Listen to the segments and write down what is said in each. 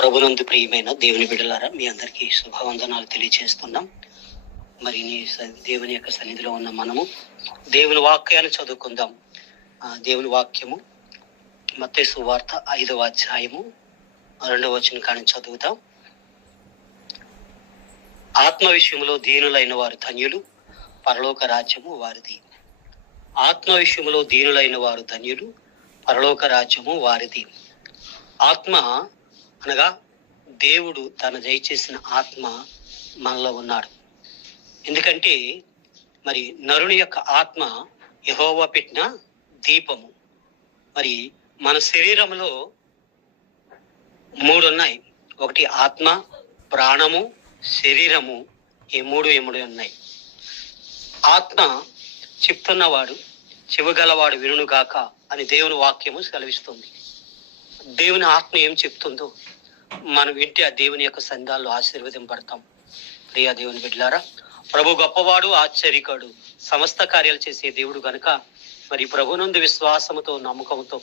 ప్రభునందు ప్రియమైన దేవుని బిడ్డలారా మీ అందరికీ శుభవందనాలు తెలియజేస్తున్నాం మరి నీ స- దేవుని యొక్క సన్నిధిలో ఉన్న మనము దేవుని వాక్యాన్ని చదువుకుందాం. ఆ, దేవుని వాక్యము మత్స్సు వార్త ఐదవ అధ్యాయము రెండవ వచ్చిన కానీ చదువుతాం ఆత్మ విషయంలో దీనులైన వారు ధన్యులు పరలోక రాజ్యము వారిది. ఆత్మ విషయంలో దీనులైన వారు ధన్యులు పరలోక రాజ్యము వారిది. ఆత్మ అనగా దేవుడు తన దయచేసిన ఆత్మ మనలో ఉన్నాడు. ఎందుకంటే మరి నరుని యొక్క ఆత్మ యహోవా పెట్టిన దీపము. మరి మన శరీరంలో మూడు ఉన్నాయి ఒకటి ఆత్మ ప్రాణము శరీరము ఈ మూడు ఎముడు ఉన్నాయి. ఆత్మ చెప్తున్నవాడు చెవగలవాడు వినుగాక అని దేవుని వాక్యము సెలవిస్తుంది. దేవుని ఆత్మ ఏం చెప్తుందో మనం వింటే ఆ దేవుని యొక్క సంఘాల్లో ఆశీర్వదింపడతాం ప్రియా దేవుని బిడ్లారా ప్రభు గొప్పవాడు ఆశ్చర్యకాడు సమస్త కార్యాలు చేసే దేవుడు గనుక మరి ప్రభునందు విశ్వాసముతో నమ్మకంతో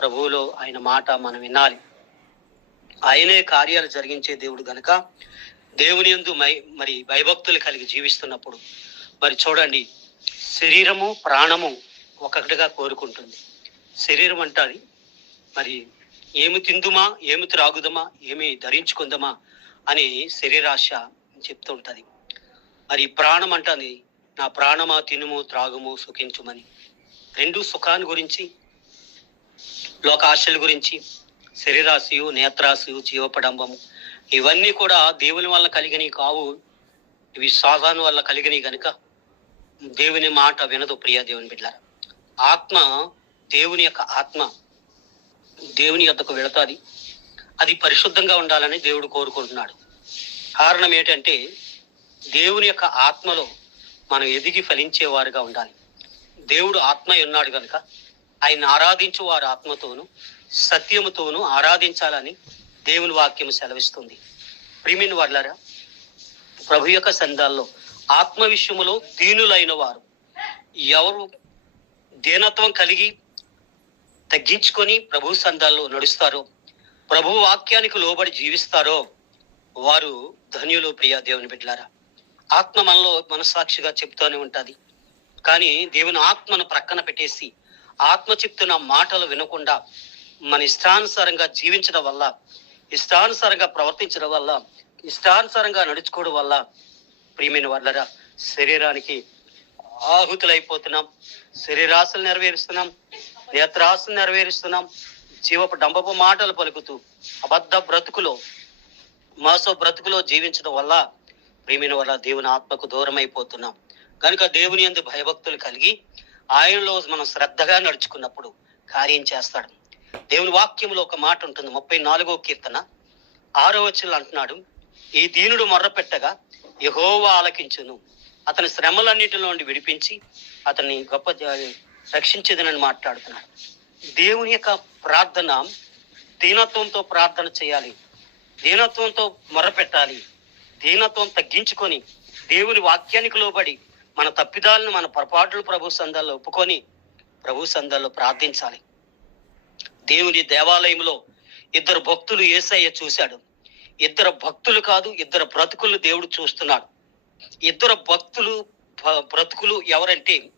ప్రభువులో ఆయన మాట మనం వినాలి. ఆయనే కార్యాలు జరిగించే దేవుడు గనుక దేవుని యందు మై మరి భయభక్తులు కలిగి జీవిస్తున్నప్పుడు మరి చూడండి శరీరము ప్రాణము ఒక్కొక్కటిగా కోరుకుంటుంది. శరీరం అంటాది మరి ఏమి తిందుమా ఏమి త్రాగుదమా ఏమి ధరించుకుందమా అని శరీరాశ చెప్తూ ఉంటుంది. మరి ప్రాణం అంటుంది నా ప్రాణమా తినుము త్రాగుము సుఖించుమని. రెండు సుఖాన్ని గురించి లోకాశల గురించి శరీరాశయు నేత్రాశయు జీవపడంబము ఇవన్నీ కూడా దేవుని వల్ల కలిగినవి కావు. ఇవి సాధారణ వల్ల కలిగినవి గనుక దేవుని మాట వినదు ప్రియ దేవుని బిడ్డ ఆత్మ దేవుని యొక్క ఆత్మ. దేవుని యొద్దకు వెళతాది. అది పరిశుద్ధంగా ఉండాలని దేవుడు కోరుకుంటున్నాడు. కారణం ఏంటంటే దేవుని యొక్క ఆత్మలో మనం ఎదిగి ఫలించేవారుగా ఉండాలి. దేవుడు ఆత్మ ఉన్నాడు కనుక ఆయన ఆరాధించు వారు ఆత్మతోను సత్యముతోను ఆరాధించాలని దేవుని వాక్యం సెలవిస్తుంది. ప్రిమిన్ వర్లరా ప్రభు యొక్క సందాల్లో ఆత్మ విషయములో దీనులైన వారు ఎవరు దీనత్వం కలిగి తగ్గించుకొని ప్రభు సంఘాల్లో నడుస్తారో. ప్రభు వాక్యానికి లోబడి జీవిస్తారో వారు ధన్యులు ప్రియ దేవుని బిడ్డలారా. ఆత్మ మనలో మనస్సాక్షిగా చెప్తూనే ఉంటుంది. కానీ దేవుని ఆత్మను ప్రక్కన పెట్టేసి ఆత్మ చెప్తున్న మాటలు వినకుండా మన ఇష్టానుసారంగా జీవించడం వల్ల ఇష్టానుసారంగా ప్రవర్తించడం వల్ల ఇష్టానుసారంగా నడుచుకోవడం వల్ల ప్రియమైన వాళ్ళరా శరీరానికి ఆహుతులైపోతున్నాం. శరీరాశలు నెరవేరుస్తున్నాం. నేత్రాశలు నెరవేరుస్తున్నాం. జీవపు డంబపు మాటలు పలుకుతూ అబద్ధ బ్రతుకులో మాసో బ్రతుకులో జీవించడం వల్ల ప్రియమైన వల్ల దేవుని ఆత్మకు దూరం అయిపోతున్నాం కనుక దేవుని యందు భయభక్తులు కలిగి ఆయనలో మనం శ్రద్ధగా నడుచుకున్నప్పుడు కార్యం చేస్తాడు. దేవుని వాక్యంలో ఒక మాట ఉంటుంది ముప్పై నాలుగో కీర్తన. ఆరో వచ్చిన అంటున్నాడు ఈ దీనుడు మొర్రపెట్టగా యహోవా ఆలకించును. అతని శ్రమలన్నిటిలో నుండి విడిపించి అతన్ని గొప్ప రక్షించేదనని మాట్లాడుతున్నాడు. దేవుని యొక్క ప్రార్థన దీనత్వంతో ప్రార్థన చేయాలి. దీనత్వంతో మొరపెట్టాలి. దీనత్వం తగ్గించుకొని దేవుని వాక్యానికి లోబడి మన తప్పిదాలను మన పొరపాట్లు ప్రభు సంఘాల్లో ఒప్పుకొని ప్రభు సంఘాల్లో ప్రార్థించాలి. దేవుని దేవాలయంలో ఇద్దరు భక్తులు ఏసయ్య చూశాడు. ఇద్దరు భక్తులు కాదు ఇద్దరు బ్రతుకులు దేవుడు చూస్తున్నాడు. ఇద్దరు భక్తులు బ్రతుకులు ఎవరంటే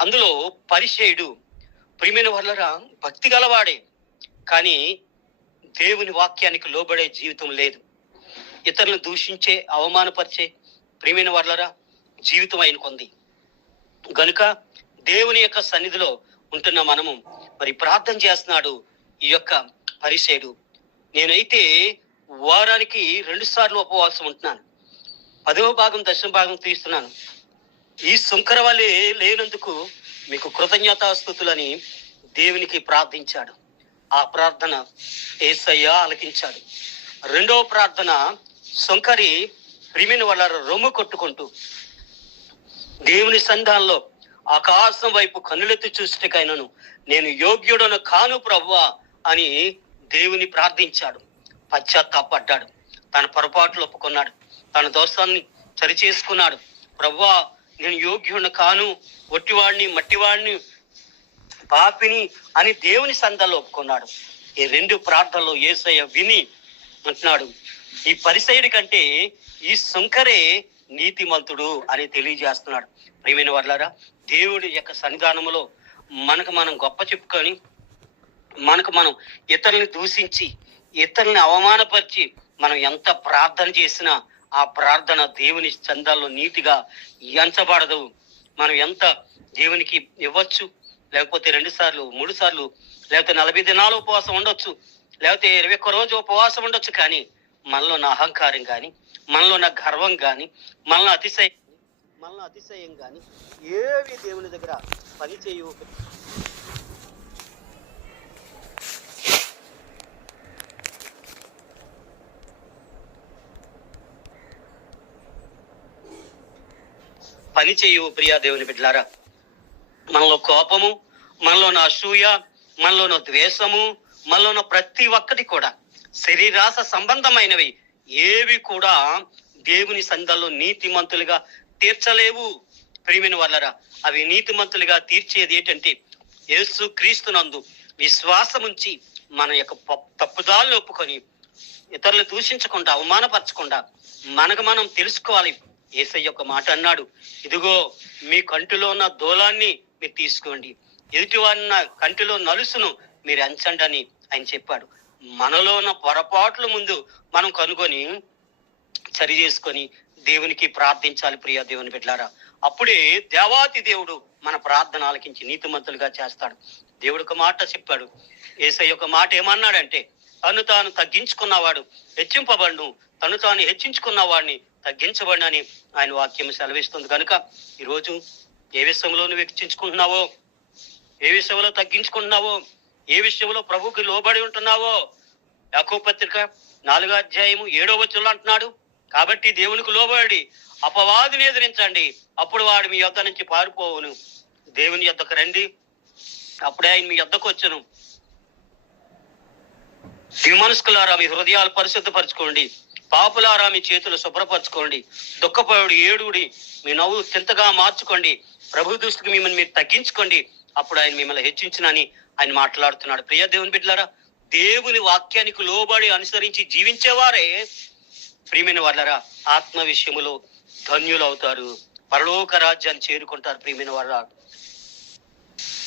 అందులో పరిచయుడు ప్రియమైన వల్లరా భక్తి గలవాడే కానీ దేవుని వాక్యానికి లోబడే జీవితం లేదు. ఇతరులను దూషించే అవమానపరిచే ప్రియమైన వర్లరా జీవితం ఆయనకుంది గనుక దేవుని యొక్క సన్నిధిలో ఉంటున్న మనము మరి ప్రార్థన చేస్తున్నాడు ఈ యొక్క పరిసేడు నేనైతే వారానికి రెండు సార్లు ఉపవాసం ఉంటున్నాను. పదవ భాగం దశమ భాగం తీస్తున్నాను. ఈ సుంకర వల్లే లేనందుకు మీకు కృతజ్ఞతాస్థుతులని దేవునికి ప్రార్థించాడు. ఆ ప్రార్థన ఏసయ్య ఆలకించాడు. రెండవ ప్రార్థన శంకరి క్రిమిని వాళ్ళ రొమ్ము కొట్టుకుంటూ దేవుని సంధానంలో ఆకాశం వైపు కన్నులెత్తి చూసిటకైనను నేను యోగ్యుడను కాను ప్రవ్వా అని దేవుని ప్రార్థించాడు. పశ్చాత్తాపడ్డాడు. తన పొరపాట్లు ఒప్పుకున్నాడు. తన దోషాన్ని సరిచేసుకున్నాడు. ప్రవ్వా నేను యోగ్యుని కాను ఒట్టివాడిని మట్టివాడిని పాపిని అని దేవుని సందలో ఒప్పుకున్నాడు. ఈ రెండు ప్రార్థనలు ఏసయ్య విని అంటున్నాడు. ఈ పరిసైడి కంటే ఈ శంకరే నీతిమంతుడు అని తెలియజేస్తున్నాడు. ప్రియమైన వర్లారా దేవుడి యొక్క సన్నిధానములో మనకు మనం గొప్ప చెప్పుకొని మనకు మనం ఇతరుల్ని దూషించి ఇతరుల్ని అవమానపరిచి మనం ఎంత ప్రార్థన చేసినా ఆ ప్రార్థన దేవుని చందాల్లో నీతిగా ఎంచబడదు. మనం ఎంత దేవునికి ఇవ్వచ్చు? లేకపోతే రెండు సార్లు మూడు సార్లు లేకపోతే నలభై దినాలు ఉపవాసం ఉండొచ్చు లేకపోతే ఇరవై ఒక్క రోజు ఉపవాసం ఉండొచ్చు కానీ మనలో నా అహంకారం కానీ మనలో నా గర్వం కానీ మనలో అతిశయం మనలో అతిశయం కానీ ఏవి దేవుని దగ్గర పని పని చేయు ప్రియా దేవుని బిడ్డలారా. మనలో కోపము మనలో ఉన్న అసూయ మనలో ఉన్న ద్వేషము మనలో ఉన్న ప్రతి ఒక్కటి కూడా శరీరాస సంబంధమైనవి ఏవి కూడా దేవుని సంఘంలో నీతిమంతులుగా తీర్చలేవు. ప్రియమైన వాళ్ళరా అవి నీతిమంతులుగా తీర్చేది ఏంటంటే యేసు క్రీస్తునందు విశ్వాసముంచి మన యొక్క తప్పుదాలు ఒప్పుకొని ఇతరులు దూషించకుండా అవమానపరచకుండా మనకు మనం తెలుసుకోవాలి. ఏసయ్య యొక్క మాట అన్నాడు ఇదిగో మీ కంటిలో ఉన్న దూలాన్ని మీరు తీసుకోండి. ఎదుటి వారిన కంటిలో నలుసును మీరు ఎంచండి అని ఆయన చెప్పాడు. మనలో ఉన్న పొరపాట్ల ముందు మనం కనుగొని సరి చేసుకొని దేవునికి ప్రార్థించాలి ప్రియ దేవుని బిడ్డారా అప్పుడే దేవాతి దేవుడు మన ప్రార్థన ఆలకించి నీతిమంతులుగా చేస్తాడు. దేవుడు ఒక మాట చెప్పాడు. ఏసయ్య ఒక మాట ఏమన్నాడంటే తను తాను తగ్గించుకున్నవాడు హెచ్చింపబడును తను తాను హెచ్చించుకున్న వాడిని తగ్గించబడినని ఆయన వాక్యం సెలవిస్తుంది. కనుక ఈరోజు ఏ విషయంలో నువ్వు ఏ విషయంలో తగ్గించుకుంటున్నావో ఏ విషయంలో ప్రభుకి లోబడి ఉంటున్నావో యాకో పత్రిక నాలుగో అధ్యాయము ఏడో వచ్చులు అంటున్నాడు కాబట్టి దేవునికి లోబడి అపవాదిని ఎదిరించండి. అప్పుడు వాడు మీ యొద్ద నుంచి పారిపోవును. దేవుని యొద్దకు రండి. అప్పుడే ఆయన మీ యొద్దకు వచ్చును. విమనస్కులారా మీ హృదయాలు పరిశుద్ధపరచుకోండి. పాపులారా మీ చేతులు శుభ్రపరచుకోండి. దుఃఖపడు ఏడుడి మీ నవ్వు చింతగా మార్చుకోండి. ప్రభు దృష్టికి మిమ్మల్ని మీరు తగ్గించుకోండి. అప్పుడు ఆయన మిమ్మల్ని హెచ్చించునని ఆయన మాట్లాడుతున్నాడు. ప్రియ దేవుని బిడ్డలారా దేవుని వాక్యానికి లోబడి అనుసరించి జీవించేవారే ప్రియమైన వాళ్ళరా ఆత్మ విషయములో ధన్యులు అవుతారు పరలోక రాజ్యాన్ని చేరుకుంటారు ప్రియమైన వాళ్ళ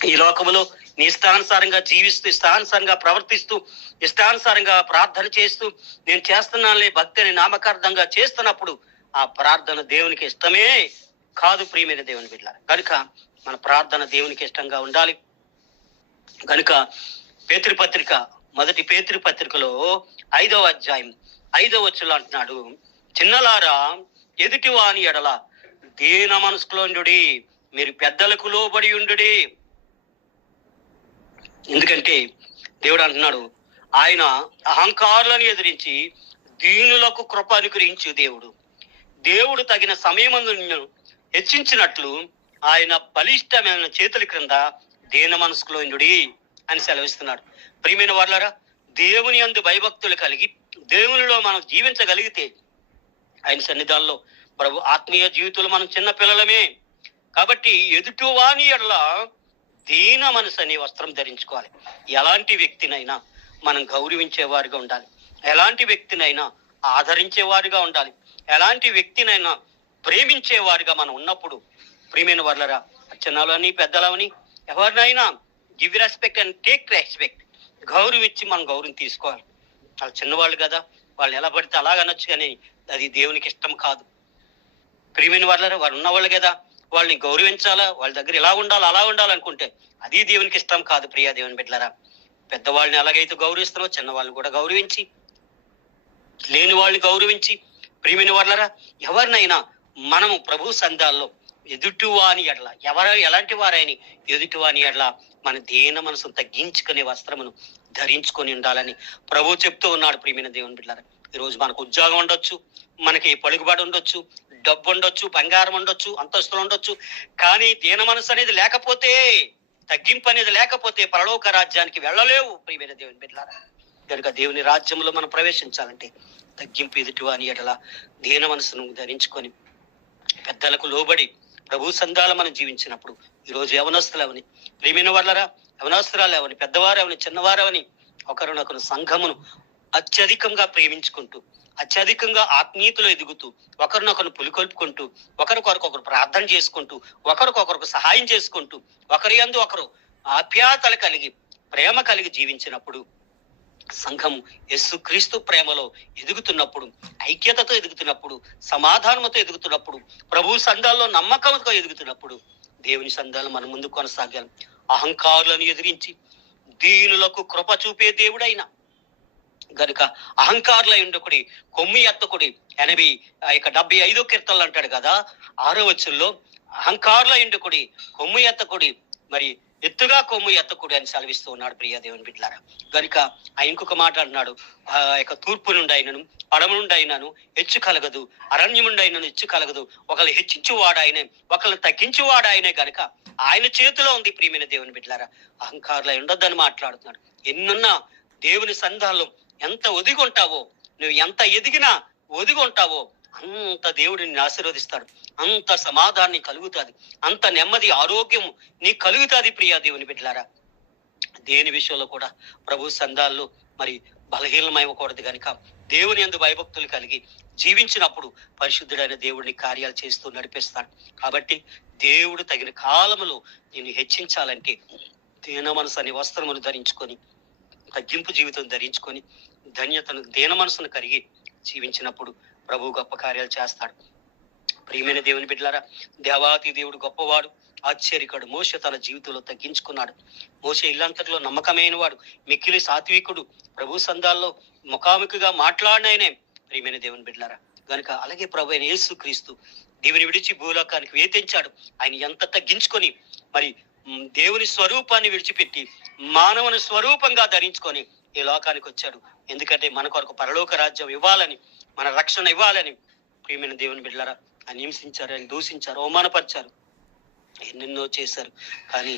ఈ లోకములో నీ ఇష్టానుసారంగా జీవిస్తూ ఇష్టానుసారంగా ప్రవర్తిస్తూ ఇష్టానుసారంగా ప్రార్థన చేస్తూ నేను చేస్తున్నానులే భక్తిని నామకార్థంగా చేస్తున్నప్పుడు ఆ ప్రార్థన దేవునికి ఇష్టమే కాదు ప్రియమైన దేవుని బిడ్డ కనుక మన ప్రార్థన దేవునికి ఇష్టంగా ఉండాలి. కనుక పేతృపత్రిక మొదటి పేతృపత్రికలో ఐదవ అధ్యాయం ఐదవ వచ్చులు అంటున్నాడు చిన్నలారా ఎదుటివాని ఎడల దీన మనసులోండుడి మీరు పెద్దలకు లోబడి ఉండుడి ఎందుకంటే దేవుడు అంటున్నాడు ఆయన అహంకారులను ఎదిరించి దీనులకు కృప అనుగ్రహించు దేవుడు. దేవుడు తగిన సమయమందు హెచ్చించినట్లు ఆయన బలిష్టమైన చేతుల క్రింద దీన మనసుకులో ఇండుడి అని సెలవిస్తున్నాడు. ప్రియమైన వాళ్ళారా దేవుని అందు భయభక్తులు కలిగి దేవునిలో మనం జీవించగలిగితే ఆయన సన్నిధానంలో ప్రభు ఆత్మీయ జీవితంలో మనం చిన్న పిల్లలమే. కాబట్టి ఎదుటి ఎడల దీన మనసు అనే వస్త్రం ధరించుకోవాలి. ఎలాంటి వ్యక్తినైనా మనం గౌరవించే వారిగా ఉండాలి. ఎలాంటి వ్యక్తినైనా ఆదరించేవారుగా ఉండాలి. ఎలాంటి వ్యక్తినైనా ప్రేమించేవారుగా మనం ఉన్నప్పుడు ప్రియమైన వాళ్ళరా చిన్నలని పెద్దలని ఎవరినైనా give respect and take respect. గౌరవించి మనం గౌరవం తీసుకోవాలి. వాళ్ళు చిన్నవాళ్ళు కదా వాళ్ళు ఎలా పడితే అలాగనొచ్చు కానీ అది దేవునికి ఇష్టం కాదు. ప్రియమైన వాళ్ళరా వారు ఉన్నవాళ్ళు కదా వాళ్ళని గౌరవించాలా? వాళ్ళ దగ్గర ఇలా ఉండాలి అలా ఉండాలనుకుంటే అది దేవునికి ఇష్టం కాదు ప్రియా దేవుని బిడ్డలరా. పెద్దవాళ్ళని ఎలాగైతే గౌరవిస్తున్నారో చిన్నవాళ్ళని కూడా గౌరవించి లేని వాళ్ళని గౌరవించి ప్రియమైన వాళ్ళరా ఎవరినైనా మనము ప్రభు సంధాల్లో ఎదుటివాని ఎడల ఎవరు ఎలాంటి వారైనా ఎదుటివాని ఎడల మన దేన మనసును తగ్గించుకునే వస్త్రమును ధరించుకొని ఉండాలని ప్రభు చెప్తూ ఉన్నాడు ప్రియమైన దేవుని బిడ్డలారా. ఈరోజు మనకు ఉద్యోగం ఉండొచ్చు మనకి పలుకుబడి ఉండొచ్చు డబ్బు ఉండొచ్చు బంగారం ఉండొచ్చు అంతస్తులు ఉండొచ్చు కానీ దీన మనసు అనేది లేకపోతే తగ్గింపు అనేది లేకపోతే పరలోక రాజ్యానికి వెళ్ళలేవు ప్రియమైన దేవుని బిడ్డలారా. కనుక దేవుని రాజ్యంలో మనం ప్రవేశించాలంటే తగ్గింపు ఎదుటి అని ఎడల దీన మనసును ధరించుకొని పెద్దలకు లోబడి ప్రభు సంధాలు మనం జీవించినప్పుడు ఈరోజు యవనస్తులవని ప్రియమైన వాళ్ళరా యవనస్తురాలు అవని పెద్దవారు అవని చిన్నవారు అవని ఒకరినొకరు సంఘమును అత్యధికంగా ప్రేమించుకుంటూ అత్యధికంగా ఆత్మీయతలో ఎదుగుతూ ఒకరినొకరు పులికొల్పుకుంటూ ఒకరికొకరు ప్రార్థన చేసుకుంటూ ఒకరికొకరికి సహాయం చేసుకుంటూ ఒకరి యందు ఒకరు ఆప్యాతలు కలిగి ప్రేమ కలిగి జీవించినప్పుడు సంఘం యేసుక్రీస్తు ప్రేమలో ఎదుగుతున్నప్పుడు ఐక్యతతో ఎదుగుతున్నప్పుడు సమాధానంతో ఎదుగుతున్నప్పుడు ప్రభు సంఘాల్లో నమ్మకంతో ఎదుగుతున్నప్పుడు దేవుని సంఘాలు మన ముందు కొనసాగాలి. అహంకారులను ఎదిరించి దీనులకు కృప చూపే దేవుడైన గనుక అహంకారుల ఉండకుడి కొమ్మి ఎత్తకుడి. ఎనభై ఆ యొక్క డెబ్బై ఐదో కీర్తనలు అంటాడు కదా ఆరో వచ్చుల్లో అహంకారులై ఎండుకుడి కొమ్ము ఎత్తకుడి. మరి ఎత్తుగా కొమ్ము ఎత్తకుడి అని సెలవిస్తూ ఉన్నాడు ప్రియ దేవుని బిడ్డలారా. గనుక ఆ ఇంకొక మాట అన్నాడు ఆ యొక్క తూర్పు నుండి అయినను పడమ నుండి అయినను హెచ్చు కలగదు అరణ్యం నుండి అయినను హెచ్చు కలగదు. ఒకళ్ళు హెచ్చించువాడు ఆయనే ఒకళ్ళు తగ్గించువాడు ఆయనే గనుక ఆయన చేతిలో ఉంది ప్రియమైన దేవుని బిడ్డలారా. అహంకారులు ఉండొద్దని మాట్లాడుతున్నాడు. ఎన్నున్నా దేవుని సంధాలు ఎంత ఒదిగొంటావో నువ్వు ఎంత ఎదిగినా ఒదిగొంటావో అంత దేవుడు నిన్ను ఆశీర్వదిస్తాడు. అంత సమాధానం కలుగుతుంది. అంత నెమ్మది ఆరోగ్యం నీ కలుగుతుంది ప్రియా దేవుని బిడ్డలారా. దేని విషయంలో కూడా ప్రభు సంఘాల్లో మరి బలహీనమైవ్వకూడదు కనుక దేవుని ఎందు భయభక్తులు కలిగి జీవించినప్పుడు పరిశుద్ధుడైన దేవుడిని కార్యాలు చేస్తూ నడిపిస్తాడు. కాబట్టి దేవుడు తగిన కాలములో నిన్ను హెచ్చించాలంటే దీన మనసు అనే వస్త్రమును ధరించుకొని తగ్గింపు జీవితం ధరించుకొని ధన్యతను దీన మనసును కలిగి జీవించినప్పుడు ప్రభు గొప్ప కార్యాలు చేస్తాడు. ప్రియమైన దేవుని బిడ్డలారా దేవాతి దేవుడు గొప్పవాడు ఆశ్చర్యకుడు మోస తన జీవితంలో తగ్గించుకున్నాడు. మోస ఇల్లంతట్లో నమ్మకమైన వాడు మిక్కిలి సాత్వికుడు ప్రభు సందాల్లో ముఖాముఖిగా మాట్లాడినైనే ప్రియమైన దేవుని బిడ్డలారా గనుక అలాగే ప్రభు అయిన యేసు క్రీస్తు దేవుని విడిచి భూలోకానికి వేతించాడు ఆయన ఎంత తగ్గించుకొని మరి దేవుని స్వరూపాన్ని విడిచిపెట్టి మానవుని స్వరూపంగా ధరించుకొని ఈ లోకానికి వచ్చాడు. ఎందుకంటే మన కొరకు పరలోక రాజ్యం ఇవ్వాలని మన రక్షణ ఇవ్వాలని ప్రియమైన దేవుని బిడ్డలారా ఆయన హింసించారు ఆయన దూషించారు అవమానపరిచారు ఎన్నెన్నో చేశారు. కానీ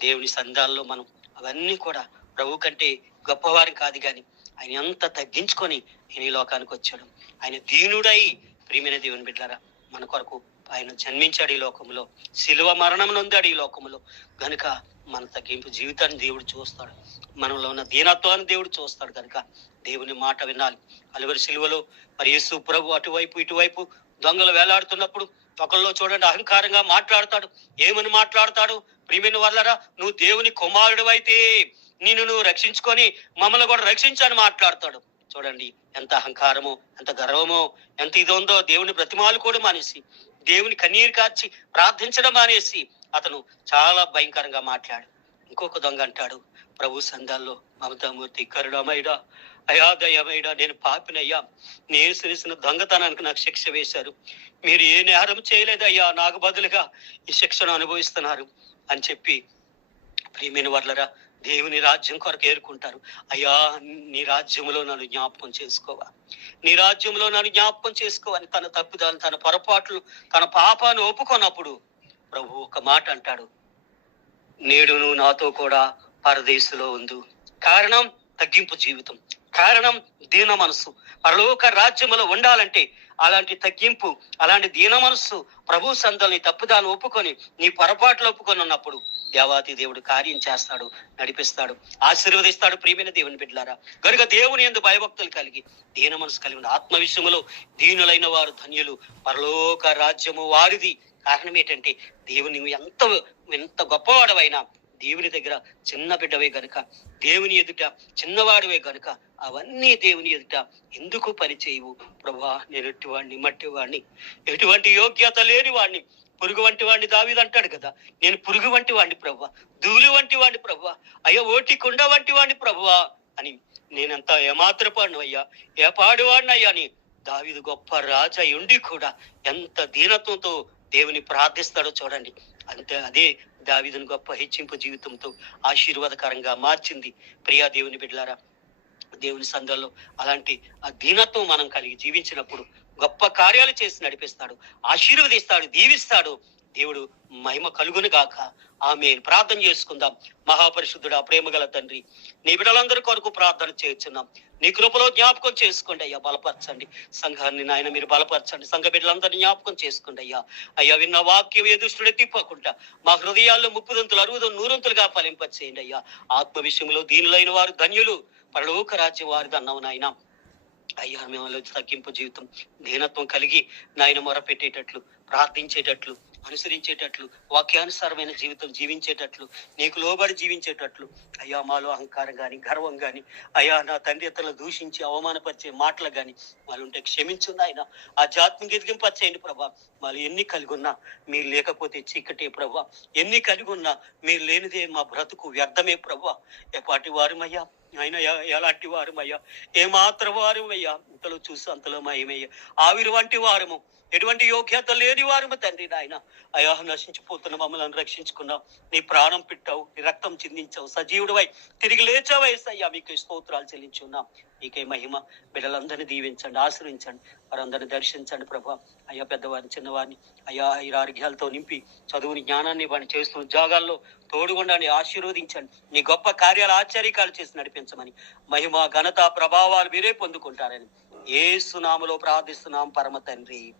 దేవుని సందాల్లో మనం అవన్నీ కూడా ప్రభు కంటే గొప్పవారు కాదు కానీ ఆయన ఎంత తగ్గించుకొని ఈ లోకానికి వచ్చాడు. ఆయన దీనుడై ప్రియమైన దేవుని బిడ్డారా మన కొరకు ఆయన జన్మించాడు ఈ లోకంలో. శిలువ మరణం నొందాడు ఈ లోకంలో. గనుక మన తగ్గింపు జీవితాన్ని దేవుడు చూస్తాడు. మనలో ఉన్న దీనత్వాన్ని దేవుడు చూస్తాడు కనుక దేవుని మాట వినాలి. అలువరి శిలువలో మరి యేసు ప్రభు అటువైపు ఇటువైపు దొంగలు వేలాడుతున్నప్పుడు ఒకళ్ళు చూడండి అహంకారంగా మాట్లాడతాడు. ఏమని మాట్లాడతాడు? ప్రియమైన వల్లరా నువ్వు దేవుని కుమారుడు అయితే నిన్ను నువ్వు రక్షించుకొని మమ్మల్ని కూడా రక్షించని మాట్లాడతాడు. చూడండి ఎంత అహంకారమో ఎంత గర్వమో ఎంత ఇది ఉందో దేవుని ప్రతిమాలు కూడా మానేసి దేవుని కన్నీరు కార్చి ప్రార్థించడం మానేసి అతను చాలా భయంకరంగా మాట్లాడు. ఇంకొక దొంగ అంటాడు ప్రభు సంఘాల్లో మమతామూర్తి కరుణమైడా అయాదయమైడా నేను పాపినయ్యా. నేను చేసిన దొంగతనానికి నాకు శిక్ష వేశారు. మీరు ఏ నేరం చేయలేదయ్యా నాకు బదులుగా ఈ శిక్షను అనుభవిస్తున్నారు అని చెప్పి ప్రియమైన వర్లరా దేవుని రాజ్యం కొరకు ఏరుకుంటారు. అయ్యా నీ రాజ్యంలో నన్ను జ్ఞాపకం చేసుకోవా. నీ రాజ్యంలో నన్ను జ్ఞాపకం చేసుకోవని తన తప్పుదాన్ని తన పొరపాట్లు తన పాపాన్ని ఒప్పుకున్నప్పుడు ప్రభు ఒక మాట అంటాడు. నేడు నువ్వు నాతో కూడా పరదేశంలో ఉండు. కారణం తగ్గింపు జీవితం. కారణం దీన మనసు పరలోక రాజ్యములో ఉండాలంటే అలాంటి తగ్గింపు అలాంటి దీన మనస్సు ప్రభు సందల్ని తప్పుదాన్ని ఒప్పుకొని నీ పొరపాట్లు ఒప్పుకొని ఉన్నప్పుడు దేవాతి దేవుడు కార్యం చేస్తాడు నడిపిస్తాడు ఆశీర్వదిస్తాడు ప్రియమైన దేవుని బిడ్డలారా. గనుక దేవుని ఎందు భయభక్తులు కలిగి దీన మనసు కలిగి ఉన్న ఆత్మ విషయంలో దీనులైన వారు ధన్యులు. పరలోక రాజ్యము వారిది. కారణం ఏంటంటే దేవుని ఎంత ఎంత గొప్పవాడవైనా దేవుని దగ్గర చిన్న బిడ్డవే గనుక దేవుని ఎదుట చిన్నవాడివే గనుక అవన్నీ దేవుని ఎదుట ఎందుకు పని చేయవు ప్రభా నేను ఎట్టివాడిని మట్టివాడిని ఎటువంటి యోగ్యత లేని వాడిని పురుగు వంటి వాడిని దావిది అంటాడు కదా. నేను పురుగు వంటి వాడిని ప్రభు ధూళి వంటి వాడిని ప్రభు అయ్యా ఓటి కుండ వంటి వాడిని ప్రభువా అని నేనంతా ఏమాత్రపాడిని అయ్యా ఏ పాడువాడిని అయ్యా అని దావిదు గొప్ప రాజు ఉండి కూడా ఎంత దీనత్వంతో దేవుని ప్రార్థిస్తాడో చూడండి. అంతే అదే దావిదుని గొప్ప హెచ్చింపు జీవితంతో ఆశీర్వాదకరంగా మార్చింది. ప్రియా దేవుని బిడ్డలారా దేవుని సంఘంలో అలాంటి ఆ దీనత్వం మనం కలిగి జీవించినప్పుడు గొప్ప కార్యాలు చేసి నడిపిస్తాడు ఆశీర్వదిస్తాడు దీవిస్తాడు. దేవుడు మహిమ కలుగును గాక. ఆమె ప్రార్థన చేసుకుందాం. మహాపరిశుద్ధుడా ప్రేమగల తండ్రి నీ బిడ్డలందరి కొరకు ప్రార్థన చేస్తున్నాం. నీ కృపలో జ్ఞాపకం చేసుకోండి అయ్యా. బలపరచండి. సంఘాన్ని నాయన మీరు బలపరచండి. సంఘ బిడ్డలందరినీ జ్ఞాపకం చేసుకోండి అయ్యా. అయ్యా విన్న వాక్యం ఎదుష్టుడు ఎత్తిపోకుండా తిప్పకుండా మా హృదయాల్లో ముప్పుదంతులు అరుగుదం నూరంతులుగా ఫలింపచేయండి అయ్యా. ఆత్మ విషయంలో దీనులైన వారు ధన్యులు. పరలోక రాజ్యం వారిది అన్నావు నాయన. అయ్యా మేము తగ్గింపు జీవితం దీనత్వం కలిగి నాయన మొరపెట్టేటట్లు ప్రార్థించేటట్లు అనుసరించేటట్లు వాక్యానుసారమైన జీవితం జీవించేటట్లు నీకు లోబడి జీవించేటట్లు. అయ్యా మాలో అహంకారం కానీ గర్వం కానీ అయ్యా నా తండ్రి అతను దూషించి అవమానపరిచే మాటలు కానీ వాళ్ళు ఉంటే క్షమించుంది ఆయన ఆధ్యాత్మిక ఎదిగింపచేయండి ప్రభా. వాళ్ళు ఎన్ని కలిగి ఉన్నా మీరు లేకపోతే చీకటే ప్రభా. ఎన్ని కలిగి ఉన్నా మీరు లేనిదే మా బ్రతుకు వ్యర్థమే ప్రభా. ఎపాటి వారమయ్యా? ఆయన ఎలాంటి వారమయ్యా? ఏమాత్ర వారమయ్యా? ఇంతలో చూసి అంతలో మయమయ్యా. ఆవిరి వంటి వారము. ఎటువంటి యోగ్యత లేని వారము తండ్రి నాయన. అయా నశించిపోతున్న మమ్మల్ని రక్షించుకున్నావు. నీ ప్రాణం పెట్టావు. నీ రక్తం చిందించావు. సజీవుడివై తిరిగి లేచావైసయ్యా మీకు స్తోత్రాలు చెల్లించున్నాం. నీకే మహిమ. బిడ్డలందరినీ దీవించండి ఆశ్రయించండి. వారందరిని దర్శించండి ప్రభా. అయ్యా పెద్దవారిని చిన్నవారిని అయ్యా ఈ ఆరోగ్యాలతో నింపి చదువుని జ్ఞానాన్ని వాడిని చేస్తున్న ఉద్యోగాల్లో తోడుగుండాన్ని ఆశీర్వదించండి. నీ గొప్ప కార్యాలు ఆశ్చర్యకాలు చేసి నడిపించమని మహిమ ఘనత ప్రభావాలు మీరే పొందుకుంటారని ఏ సునామలో ప్రార్థిస్తున్నాం పరమ తండ్రి.